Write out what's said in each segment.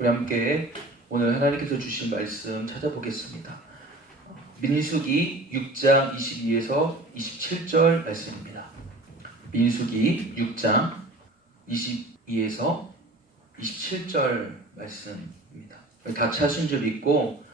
우리 함께 오늘 하나님께서 주신 말씀 찾아보겠습니다. 민수기 6장 22에서 27절 말씀입니다. 민수기 6장 22에서 27절 말씀입니다. 다 찾으신 줄 믿고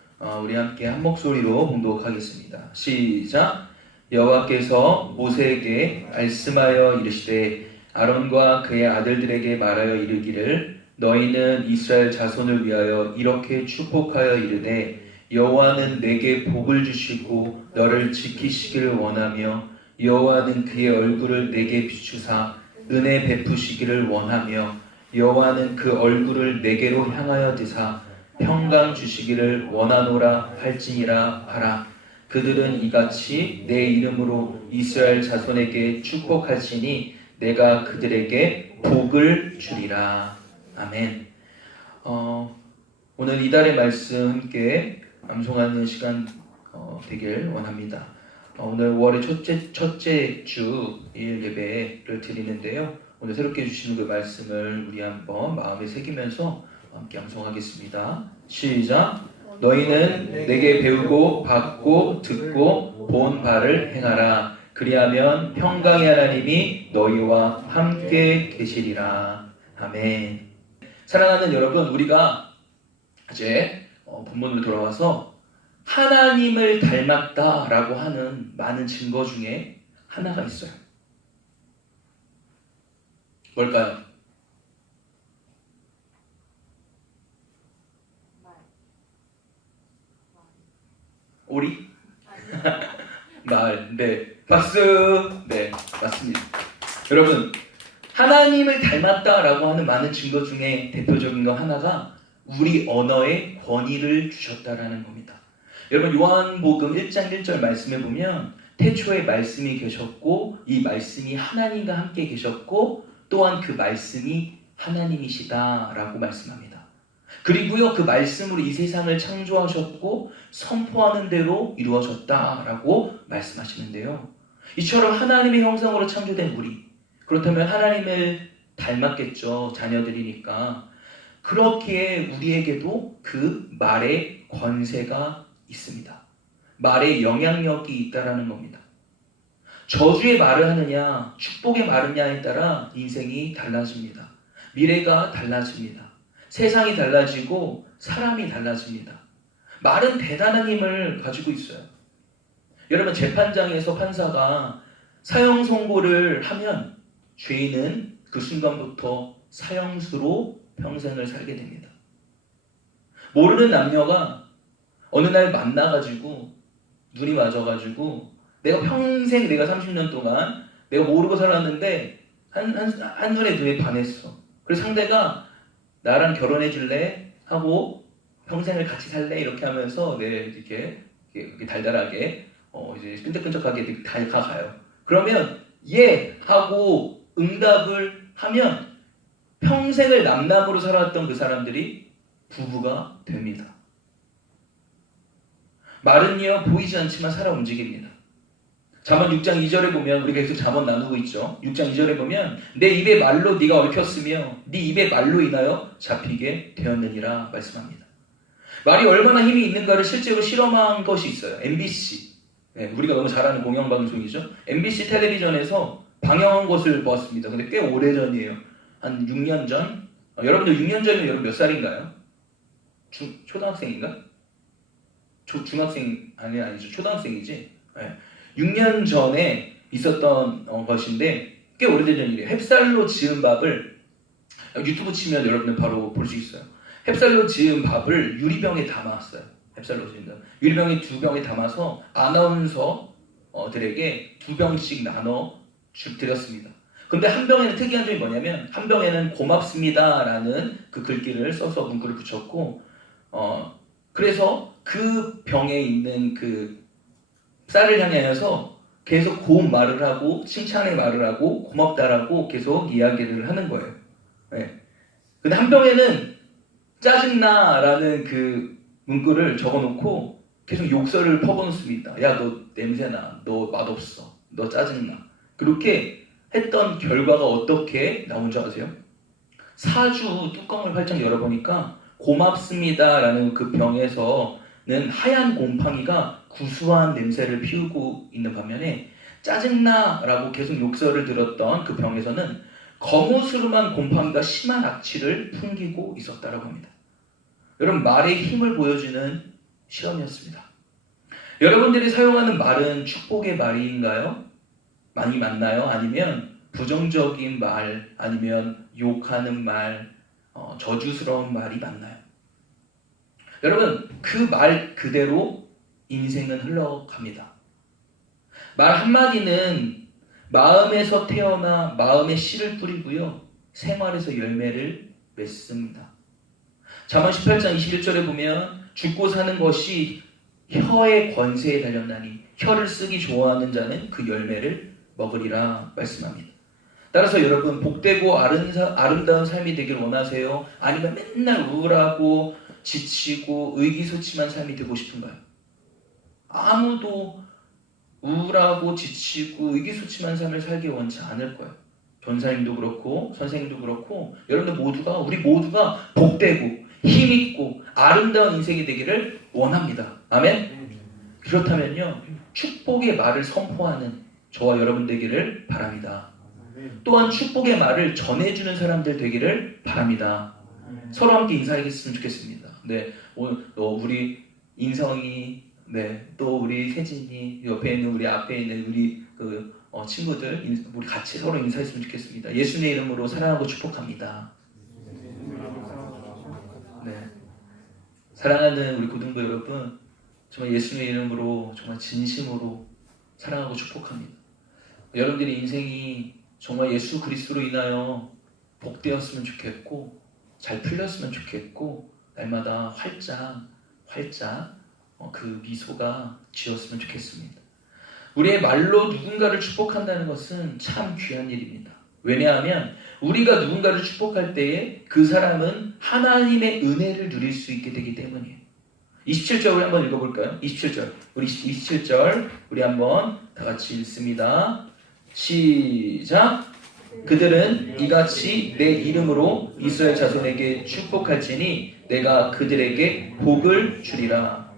우리 함께 한 목소리로 봉독하겠습니다. 시작! 여호와께서 모세에게 말씀하여 이르시되 아론과 그의 아들들에게 말하여 이르기를 너희는 이스라엘 자손을 위하여 이렇게 축복하여 이르되 여호와는 내게 복을 주시고 너를 지키시기를 원하며 여호와는 그의 얼굴을 내게 비추사 은혜 베푸시기를 원하며 여호와는 그 얼굴을 내게로 향하여 드사 평강 주시기를 원하노라 할지니라 하라. 그들은 이같이 내 이름으로 이스라엘 자손에게 축복할지니 내가 그들에게 복을 주리라. 아멘. 오늘 이달의 말씀 함께 암송하는 시간 되길 원합니다. 오늘 5월의 첫째 주 일 예배를 드리는데요. 오늘 새롭게 주시는 그 말씀을 우리 한번 마음에 새기면서 함께 암송하겠습니다. 시작! 너희는 내게 배우고 받고 듣고 본 바를 행하라. 그리하면 평강의 하나님이 너희와 함께 계시리라. 아멘. 사랑하는 여러분, 우리가 이제 본문으로 돌아와서 하나님을 닮았다라고 하는 많은 증거 중에 하나가 있어요. 뭘까요? 오리? 말. 네. 박수. 네, 맞습니다. 여러분, 하나님을 닮았다라고 하는 많은 증거 중에 대표적인 거 하나가 우리 언어에 권위를 주셨다라는 겁니다. 여러분, 요한복음 1장 1절 말씀에 보면 태초에 말씀이 계셨고 이 말씀이 하나님과 함께 계셨고 또한 그 말씀이 하나님이시다라고 말씀합니다. 그리고요, 그 말씀으로 이 세상을 창조하셨고 선포하는 대로 이루어졌다라고 말씀하시는데요. 이처럼 하나님의 형상으로 창조된 우리, 그렇다면 하나님을 닮았겠죠. 자녀들이니까. 그렇기에 우리에게도 그 말의 권세가 있습니다. 말의 영향력이 있다라는 겁니다. 저주의 말을 하느냐 축복의 말을 하느냐에 따라 인생이 달라집니다. 미래가 달라집니다. 세상이 달라지고 사람이 달라집니다. 말은 대단한 힘을 가지고 있어요. 여러분, 재판장에서 판사가 사형 선고를 하면 죄인은 그 순간부터 사형수로 평생을 살게 됩니다. 모르는 남녀가 어느 날 만나가지고 눈이 맞아가지고 내가 평생 내가 30년 동안 내가 모르고 살았는데 한눈에 눈에 반했어. 그래서 상대가 나랑 결혼해 줄래? 하고 평생을 같이 살래? 이렇게 하면서 이렇게 달달하게 이제 끈적끈적하게 다가가요. 그러면 예! 하고 응답을 하면 평생을 남남으로 살았던 그 사람들이 부부가 됩니다. 말은요, 보이지 않지만 살아 움직입니다. 잠언 6장 2절에 보면 우리가 계속 잠언 나누고 있죠. 6장 2절에 보면 내 입의 말로 네가 얽혔으며 네 입의 말로 인하여 잡히게 되었느니라 말씀합니다. 말이 얼마나 힘이 있는가를 실제로 실험한 것이 있어요. MBC, 우리가 너무 잘 아는 공영방송이죠. MBC 텔레비전에서 방영한 것을 보았습니다. 근데 꽤 오래전이에요. 한 6년 전? 여러분들 6년 전이면 여러분 몇 살인가요? 초등학생인가? 중학생 아니죠. 초등학생이지. 6년 전에 있었던 것인데 꽤 오래된 일이에요. 햅쌀로 지은 밥을 유튜브 치면 여러분들 바로 볼 수 있어요. 햅쌀로 지은 밥을 유리병에 담았어요. 햅쌀로 지은 밥. 유리병에 2병에 담아서 아나운서들에게 2병씩 나눠 드렸습니다. 근데 한 병에는 특이한 점이 뭐냐면 한 병에는 고맙습니다라는 그 글귀를 써서 문구를 붙였고 그래서 그 병에 있는 그 쌀을 향해서 계속 고운 말을 하고 칭찬의 말을 하고 고맙다라고 계속 이야기를 하는 거예요. 근데 한 병에는 짜증나라는 그 문구를 적어놓고 계속 욕설을 퍼붓습니다. 야, 너 냄새나, 너 맛없어, 너 짜증나. 그렇게 했던 결과가 어떻게 나온 줄 아세요? 사주 뚜껑을 활짝 열어보니까 고맙습니다라는 그 병에서는 하얀 곰팡이가 구수한 냄새를 피우고 있는 반면에 짜증나라고 계속 욕설을 들었던 그 병에서는 거무스름한 곰팡이가 심한 악취를 풍기고 있었다라고 합니다. 여러분, 말의 힘을 보여주는 시험이었습니다. 여러분들이 사용하는 말은 축복의 말인가요? 많이 맞나요? 아니면 부정적인 말, 아니면 욕하는 말, 저주스러운 말이 맞나요? 여러분, 그 말 그대로 인생은 흘러갑니다. 말 한마디는 마음에서 태어나 마음에 씨를 뿌리고요, 생활에서 열매를 맺습니다. 잠언 18장 21절에 보면 죽고 사는 것이 혀의 권세에 달렸나니 혀를 쓰기 좋아하는 자는 그 열매를 먹으리라 말씀합니다. 따라서 여러분, 복되고 아름다운 삶이 되길 원하세요? 아니면 맨날 우울하고 지치고 의기소침한 삶이 되고 싶은가요? 아무도 우울하고 지치고 의기소침한 삶을 살기 원치 않을 거예요. 전사님도 그렇고 선생님도 그렇고 여러분들 모두가, 우리 모두가 복되고 힘있고 아름다운 인생이 되기를 원합니다. 아멘? 그렇다면요, 축복의 말을 선포하는 저와 여러분 되기를 바랍니다. 또한 축복의 말을 전해주는 사람들 되기를 바랍니다. 서로 함께 인사하겠으면 좋겠습니다. 네, 오늘 우리 인성이, 네, 또 우리 세진이, 옆에 있는 우리 앞에 있는 우리 친구들, 우리 같이 서로 인사했으면 좋겠습니다. 예수님의 이름으로 사랑하고 축복합니다. 네, 사랑하는 우리 고등부 여러분, 정말 예수님의 이름으로 정말 진심으로 사랑하고 축복합니다. 여러분들의 인생이 정말 예수 그리스도로 인하여 복되었으면 좋겠고 잘 풀렸으면 좋겠고 날마다 활짝 그 미소가 지었으면 좋겠습니다. 우리의 말로 누군가를 축복한다는 것은 참 귀한 일입니다. 왜냐하면 우리가 누군가를 축복할 때에 그 사람은 하나님의 은혜를 누릴 수 있게 되기 때문이에요. 27절 우리 한번 읽어볼까요? 27절 우리 27절 우리 한번 다 같이 읽습니다. 시작. 그들은 이같이 내 이름으로 이스라엘 자손에게 축복할지니 내가 그들에게 복을 주리라.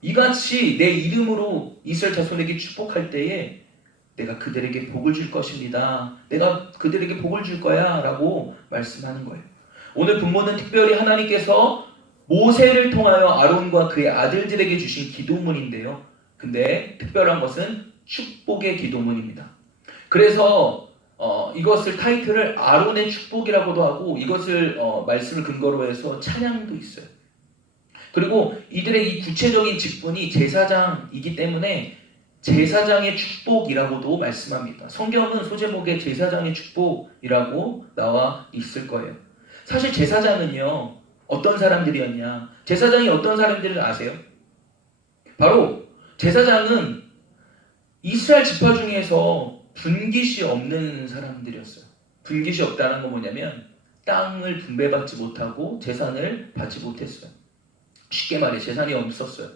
이같이 내 이름으로 이스라엘 자손에게 축복할 때에 내가 그들에게 복을 줄 것입니다. 내가 그들에게 복을 줄 거야 라고 말씀하는 거예요. 오늘 본문은 특별히 하나님께서 모세를 통하여 아론과 그의 아들들에게 주신 기도문인데요. 근데 특별한 것은 축복의 기도문입니다. 그래서 이것을 타이틀을 아론의 축복이라고도 하고 이것을 말씀을 근거로 해서 찬양도 있어요. 그리고 이들의 이 구체적인 직분이 제사장이기 때문에 제사장의 축복이라고도 말씀합니다. 성경은 소제목에 제사장의 축복이라고 나와 있을 거예요. 사실 제사장은요, 어떤 사람들이었냐? 제사장이 어떤 사람들을 아세요? 바로 제사장은 이스라엘 지파 중에서 분깃이 없는 사람들이었어요. 분깃이 없다는 건 뭐냐면 땅을 분배받지 못하고 재산을 받지 못했어요. 쉽게 말해 재산이 없었어요.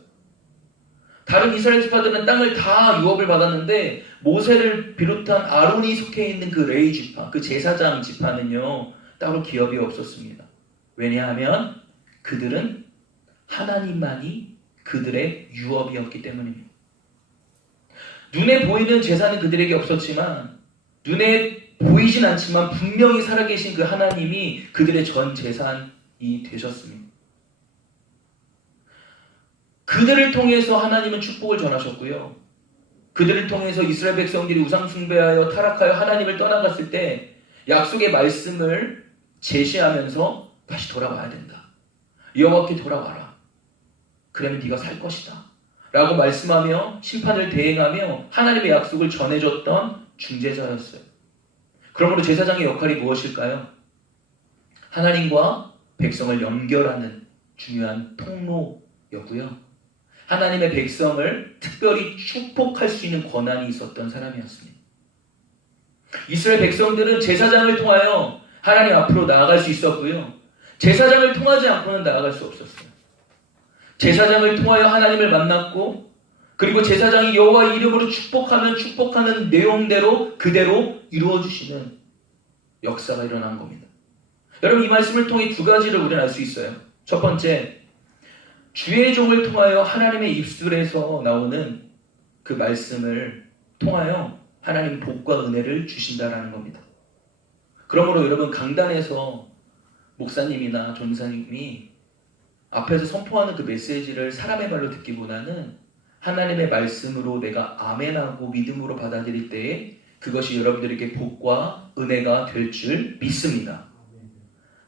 다른 이스라엘 지파들은 땅을 다 유업을 받았는데 모세를 비롯한 아론이 속해 있는 그 레위 지파, 그 제사장 지파는요, 따로 기업이 없었습니다. 왜냐하면 그들은 하나님만이 그들의 유업이었기 때문입니다. 눈에 보이는 재산은 그들에게 없었지만 눈에 보이진 않지만 분명히 살아계신 그 하나님이 그들의 전 재산이 되셨습니다. 그들을 통해서 하나님은 축복을 전하셨고요. 그들을 통해서 이스라엘 백성들이 우상 숭배하여 타락하여 하나님을 떠나갔을 때 약속의 말씀을 제시하면서 다시 돌아와야 된다. 여호와께 돌아와라. 그러면 네가 살 것이다. 라고 말씀하며 심판을 대행하며 하나님의 약속을 전해줬던 중재자였어요. 그러므로 제사장의 역할이 무엇일까요? 하나님과 백성을 연결하는 중요한 통로였고요. 하나님의 백성을 특별히 축복할 수 있는 권한이 있었던 사람이었습니다. 이스라엘 백성들은 제사장을 통하여 하나님 앞으로 나아갈 수 있었고요. 제사장을 통하지 않고는 나아갈 수 없었어요. 제사장을 통하여 하나님을 만났고 그리고 제사장이 여호와 이름으로 축복하면 축복하는 내용대로 그대로 이루어주시는 역사가 일어난 겁니다. 여러분, 이 말씀을 통해 두 가지를 우리는 알 수 있어요. 첫 번째, 주의 종을 통하여 하나님의 입술에서 나오는 그 말씀을 통하여 하나님 복과 은혜를 주신다라는 겁니다. 그러므로 여러분, 강단에서 목사님이나 전사님이 앞에서 선포하는 그 메시지를 사람의 말로 듣기보다는 하나님의 말씀으로 내가 아멘하고 믿음으로 받아들일 때에 그것이 여러분들에게 복과 은혜가 될 줄 믿습니다.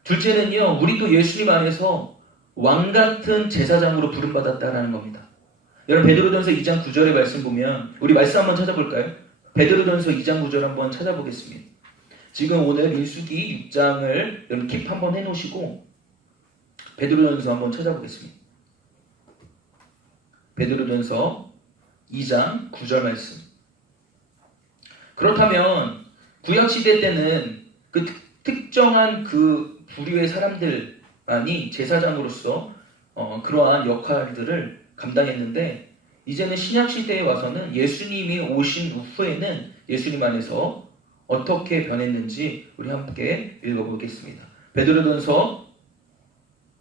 둘째는요, 우리도 예수님 안에서 왕같은 제사장으로 부름받았다라는 겁니다. 여러분, 베드로전서 2장 9절의 말씀 보면, 우리 말씀 한번 찾아볼까요? 베드로전서 2장 9절 한번 찾아보겠습니다. 지금 오늘 민수기 6장을 여러분 킵 한번 해놓으시고 베드로전서 한번 찾아보겠습니다. 베드로전서 2장 9절 말씀. 그렇다면 구약시대 때는 그 특정한 그 부류의 사람들만이 제사장으로서 그러한 역할들을 감당했는데, 이제는 신약시대에 와서는 예수님이 오신 후에는 예수님 안에서 어떻게 변했는지 우리 함께 읽어보겠습니다. 베드로전서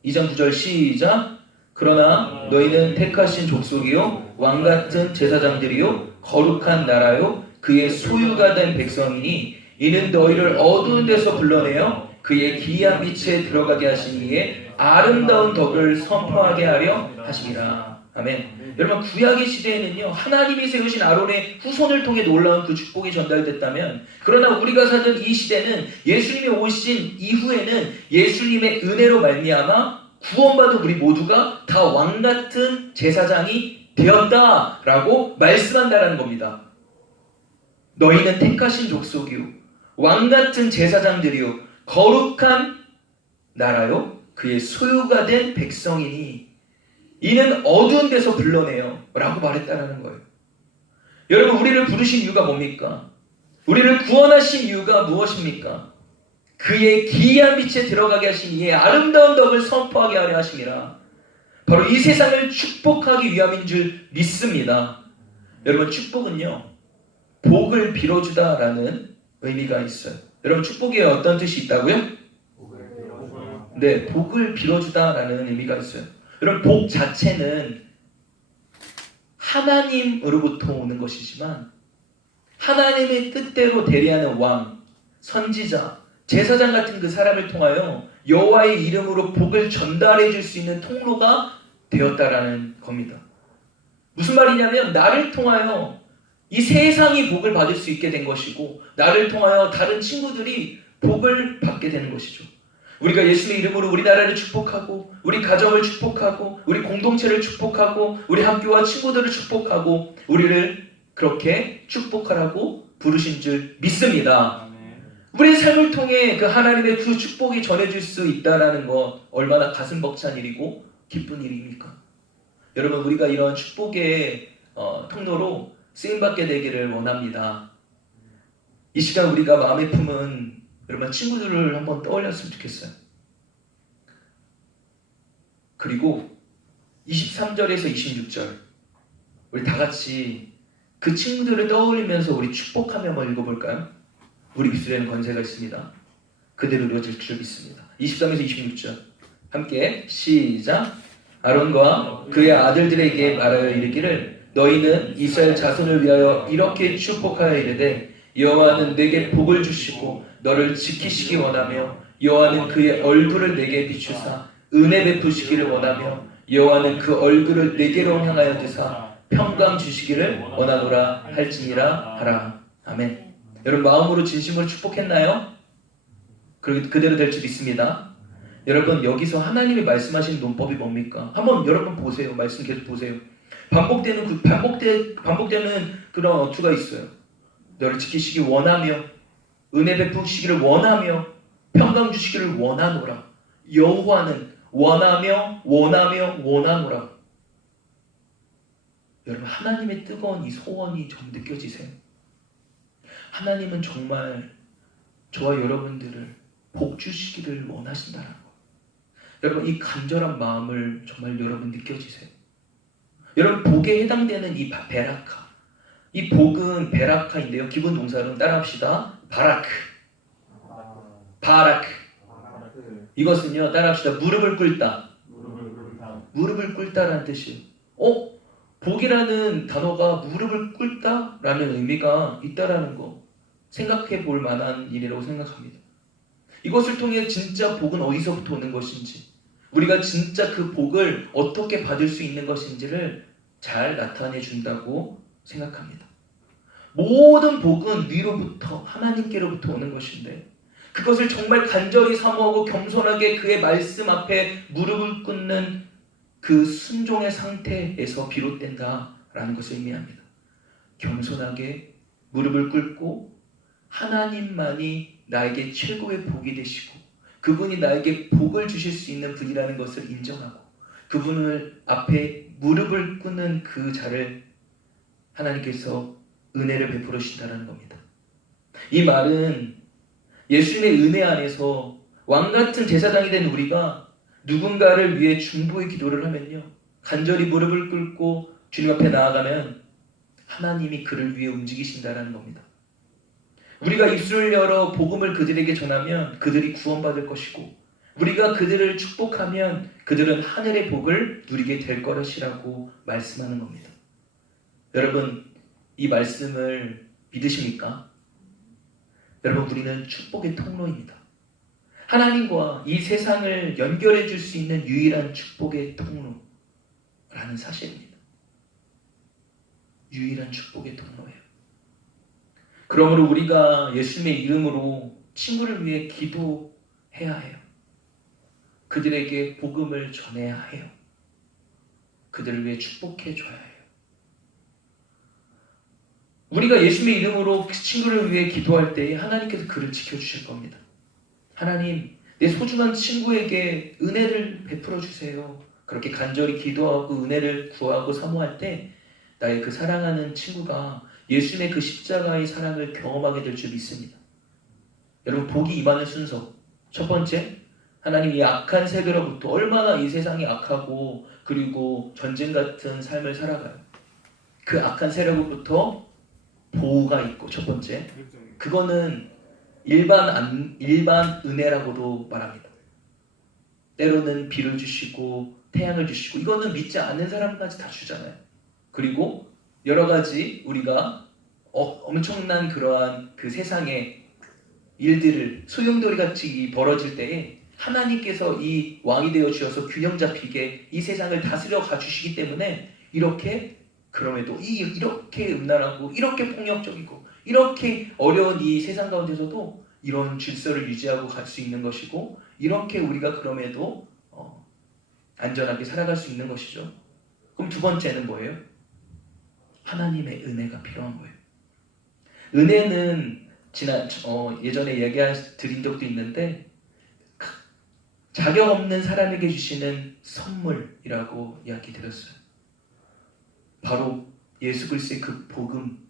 2장 9절 시작. 그러나 너희는 택하신 족속이요 왕같은 제사장들이요 거룩한 나라요 그의 소유가 된 백성이니 이는 너희를 어두운 데서 불러내어 그의 기이한 빛에 들어가게 하신 이의 아름다운 덕을 선포하게 하려 하시니라. 아멘. 여러분, 구약의 시대에는요, 하나님이 세우신 아론의 후손을 통해 놀라운 그 축복이 전달됐다면, 그러나 우리가 사는 이 시대는 예수님이 오신 이후에는 예수님의 은혜로 말미암아 구원받은 우리 모두가 다 왕같은 제사장이 되었다라고 말씀한다라는 겁니다. 너희는 택하신 족속이요 왕같은 제사장들이요 거룩한 나라요 그의 소유가 된 백성이니 이는 어두운 데서 불러내요 라고 말했다라는 거예요. 여러분, 우리를 부르신 이유가 뭡니까? 우리를 구원하신 이유가 무엇입니까? 그의 기이한 빛에 들어가게 하신 이의 아름다운 덕을 선포하게 하려 하심이라. 바로 이 세상을 축복하기 위함인 줄 믿습니다. 여러분, 축복은요 복을 빌어주다라는 의미가 있어요. 여러분, 축복에 어떤 뜻이 있다고요? 네, 복을 빌어주다라는 의미가 있어요. 여러분, 복 자체는 하나님으로부터 오는 것이지만 하나님의 뜻대로 대리하는 왕, 선지자, 제사장 같은 그 사람을 통하여 여호와의 이름으로 복을 전달해 줄 수 있는 통로가 되었다라는 겁니다. 무슨 말이냐면, 나를 통하여 이 세상이 복을 받을 수 있게 된 것이고, 나를 통하여 다른 친구들이 복을 받게 되는 것이죠. 우리가 예수의 이름으로 우리나라를 축복하고, 우리 가정을 축복하고, 우리 공동체를 축복하고, 우리 학교와 친구들을 축복하고, 우리를 그렇게 축복하라고 부르신 줄 믿습니다. 우리의 삶을 통해 그 하나님의 그 축복이 전해질 수 있다는 것, 얼마나 가슴 벅찬 일이고 기쁜 일입니까? 여러분, 우리가 이런 축복의 통로로 쓰임받게 되기를 원합니다. 이 시간 우리가 마음에 품은 여러분 친구들을 한번 떠올렸으면 좋겠어요. 그리고 23절에서 26절 우리 다 같이 그 친구들을 떠올리면서 우리 축복하며 한번 읽어볼까요? 우리 입술에는 권세가 있습니다. 그대로 이루어질 줄 믿습니다. 23에서 26절 함께 시작. 아론과 그의 아들들에게 말하여 이르기를 너희는 이스라엘 자손을 위하여 이렇게 축복하여 이르되 여호와는 내게 복을 주시고 너를 지키시기 원하며 여호와는 그의 얼굴을 내게 비추사 은혜 베푸시기를 원하며 여호와는 그 얼굴을 내게로 향하여 드사 평강 주시기를 원하노라 할지니라 하라. 아멘. 여러분, 마음으로 진심으로 축복했나요? 그대로 될 줄 믿습니다. 여러분, 여기서 하나님이 말씀하신 논법이 뭡니까? 한번 여러분 보세요. 말씀 계속 보세요. 반복되는 그런 어투가 있어요. 너를 지키시기 원하며 은혜 베푸시기를 원하며 평강 주시기를 원하노라. 여호와는 원하며 원하노라. 여러분, 하나님의 뜨거운 이 소원이 좀 느껴지세요? 하나님은 정말 저와 여러분들을 복 주시기를 원하신다는 거. 여러분, 이 간절한 마음을 정말 여러분 느껴지세요? 여러분, 복에 해당되는 이 베라카, 이 복은 베라카인데요. 기본 동사로 따라합시다. 바라크. 이것은요, 따라합시다. 무릎을 꿇다. 무릎을 꿇다라는 뜻이에요. 복이라는 단어가 무릎을 꿇다라는 의미가 있다라는 거 생각해 볼 만한 일이라고 생각합니다. 이것을 통해 진짜 복은 어디서부터 오는 것인지, 우리가 진짜 그 복을 어떻게 받을 수 있는 것인지를 잘 나타내 준다고 생각합니다. 모든 복은 위로부터, 하나님께로부터 오는 것인데, 그것을 정말 간절히 사모하고 겸손하게 그의 말씀 앞에 무릎을 꿇는 그 순종의 상태에서 비롯된다라는 것을 의미합니다. 겸손하게 무릎을 꿇고 하나님만이 나에게 최고의 복이 되시고 그분이 나에게 복을 주실 수 있는 분이라는 것을 인정하고 그분을 앞에 무릎을 꿇는 그 자를 하나님께서 은혜를 베풀어 주신다는 겁니다. 이 말은 예수님의 은혜 안에서 왕같은 제사장이 된 우리가 누군가를 위해 중보의 기도를 하면요, 간절히 무릎을 꿇고 주님 앞에 나아가면 하나님이 그를 위해 움직이신다는 겁니다. 우리가 입술을 열어 복음을 그들에게 전하면 그들이 구원받을 것이고, 우리가 그들을 축복하면 그들은 하늘의 복을 누리게 될 것이라고 말씀하는 겁니다. 여러분, 이 말씀을 믿으십니까? 여러분, 우리는 축복의 통로입니다. 하나님과 이 세상을 연결해 줄 수 있는 유일한 축복의 통로라는 사실입니다. 유일한 축복의 통로예요. 그러므로 우리가 예수님의 이름으로 친구를 위해 기도해야 해요. 그들에게 복음을 전해야 해요. 그들을 위해 축복해 줘야 해요. 우리가 예수님의 이름으로 그 친구를 위해 기도할 때에 하나님께서 그를 지켜주실 겁니다. 하나님, 내 소중한 친구에게 은혜를 베풀어 주세요. 그렇게 간절히 기도하고 은혜를 구하고 사모할 때 나의 그 사랑하는 친구가 예수님의 그 십자가의 사랑을 경험하게 될 줄 믿습니다. 여러분, 복이 임하는 순서, 첫 번째, 하나님 이 악한 세계로부터, 얼마나 이 세상이 악하고 그리고 전쟁 같은 삶을 살아가요. 그 악한 세력으로부터 보호가 있고, 첫 번째, 그거는 일반 은혜라고도 말합니다. 때로는 비를 주시고 태양을 주시고, 이거는 믿지 않는 사람까지 다 주잖아요. 그리고 여러 가지 우리가 엄청난 그러한 그 세상의 일들을 소용돌이 같이 벌어질 때에 하나님께서 이 왕이 되어 주셔서 균형 잡히게 이 세상을 다스려 가주시기 때문에 이렇게, 그럼에도 이렇게 음란하고 이렇게 폭력적이고 이렇게 어려운 이 세상 가운데서도 이런 질서를 유지하고 갈 수 있는 것이고, 이렇게 우리가 그럼에도 안전하게 살아갈 수 있는 것이죠. 그럼 두 번째는 뭐예요? 하나님의 은혜가 필요한 거예요. 은혜는 예전에 드린 적도 있는데, 자격 없는 사람에게 주시는 선물이라고 이야기 드렸어요. 바로 예수 그리스도의 그 복음,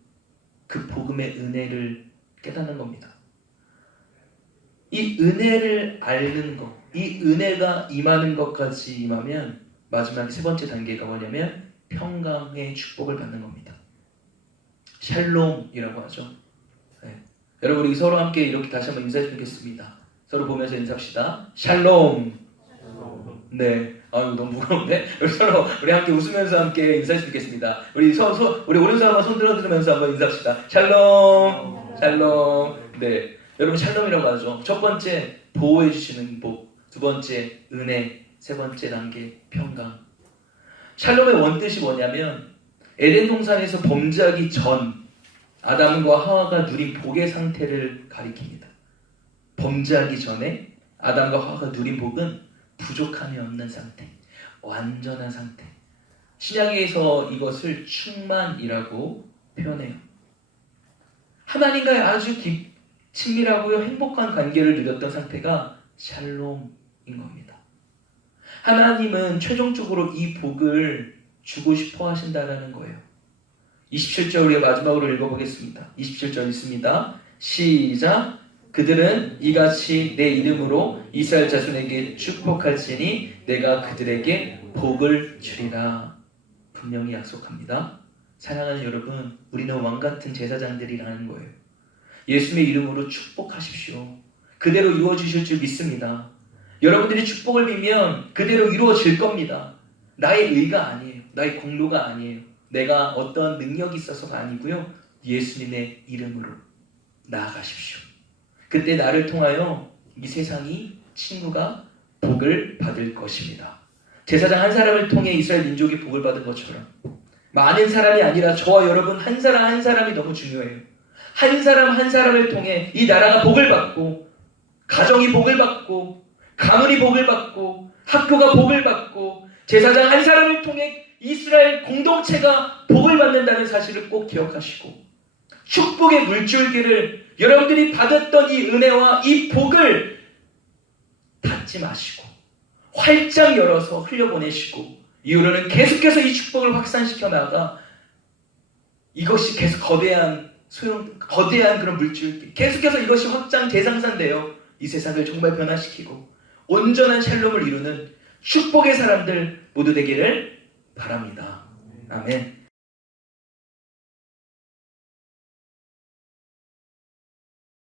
그 복음의 은혜를 깨닫는 겁니다. 이 은혜를 알는 것, 이 은혜가 임하는 것까지 임하면 마지막 세 번째 단계가 뭐냐면 평강의 축복을 받는 겁니다. 샬롬이라고 하죠. 네. 여러분, 우리 서로 함께 이렇게 다시 한번 인사해 주겠습니다. 서로 보면서 인사합시다. 샬롬. 네. 아유, 너무 무거운데? 우리 함께 웃으면서 함께 인사해 주겠습니다. 우리 오른손 한번 손 들어주면서 한번 인사합시다. 샬롬. 샬롬. 네. 여러분, 샬롬이라고 하죠. 첫 번째, 보호해 주시는 복. 두 번째, 은혜. 세 번째 단계, 평강. 샬롬의 원뜻이 뭐냐면 에덴 동산에서 범죄하기 전 아담과 하와가 누린 복의 상태를 가리킵니다. 범죄하기 전에 아담과 하와가 누린 복은 부족함이 없는 상태, 완전한 상태. 신약에서 이것을 충만이라고 표현해요. 하나님과의 아주 친밀하고요 행복한 관계를 누렸던 상태가 샬롬인 겁니다. 하나님은 최종적으로 이 복을 주고 싶어 하신다는 거예요. 27절 우리가 마지막으로 읽어보겠습니다. 27절 있습니다. 시작. 그들은 이같이 내 이름으로 이스라엘 자손에게 축복할지니 내가 그들에게 복을 주리라. 분명히 약속합니다. 사랑하는 여러분, 우리는 왕같은 제사장들이라는 거예요. 예수님의 이름으로 축복하십시오. 그대로 이루어지실 줄 믿습니다. 여러분들이 축복을 빌면 그대로 이루어질 겁니다. 나의 의가 아니에요. 나의 공로가 아니에요. 내가 어떤 능력이 있어서가 아니고요. 예수님의 이름으로 나아가십시오. 그때 나를 통하여 이 세상이 친구가 복을 받을 것입니다. 제사장 한 사람을 통해 이스라엘 민족이 복을 받은 것처럼 많은 사람이 아니라 저와 여러분 한 사람 한 사람이 너무 중요해요. 한 사람 한 사람을 통해 이 나라가 복을 받고 가정이 복을 받고 가문이 복을 받고 학교가 복을 받고 제사장 한 사람을 통해 이스라엘 공동체가 복을 받는다는 사실을 꼭 기억하시고 축복의 물줄기를 여러분들이 받았던 이 은혜와 이 복을 닫지 마시고 활짝 열어서 흘려보내시고 이후로는 계속해서 이 축복을 확산시켜 나가 이것이 계속 거대한 그런 물줄기 계속해서 이것이 확장 재생산되어 이 세상을 정말 변화시키고 온전한 샬롬을 이루는 축복의 사람들 모두 되기를 바랍니다. 아멘.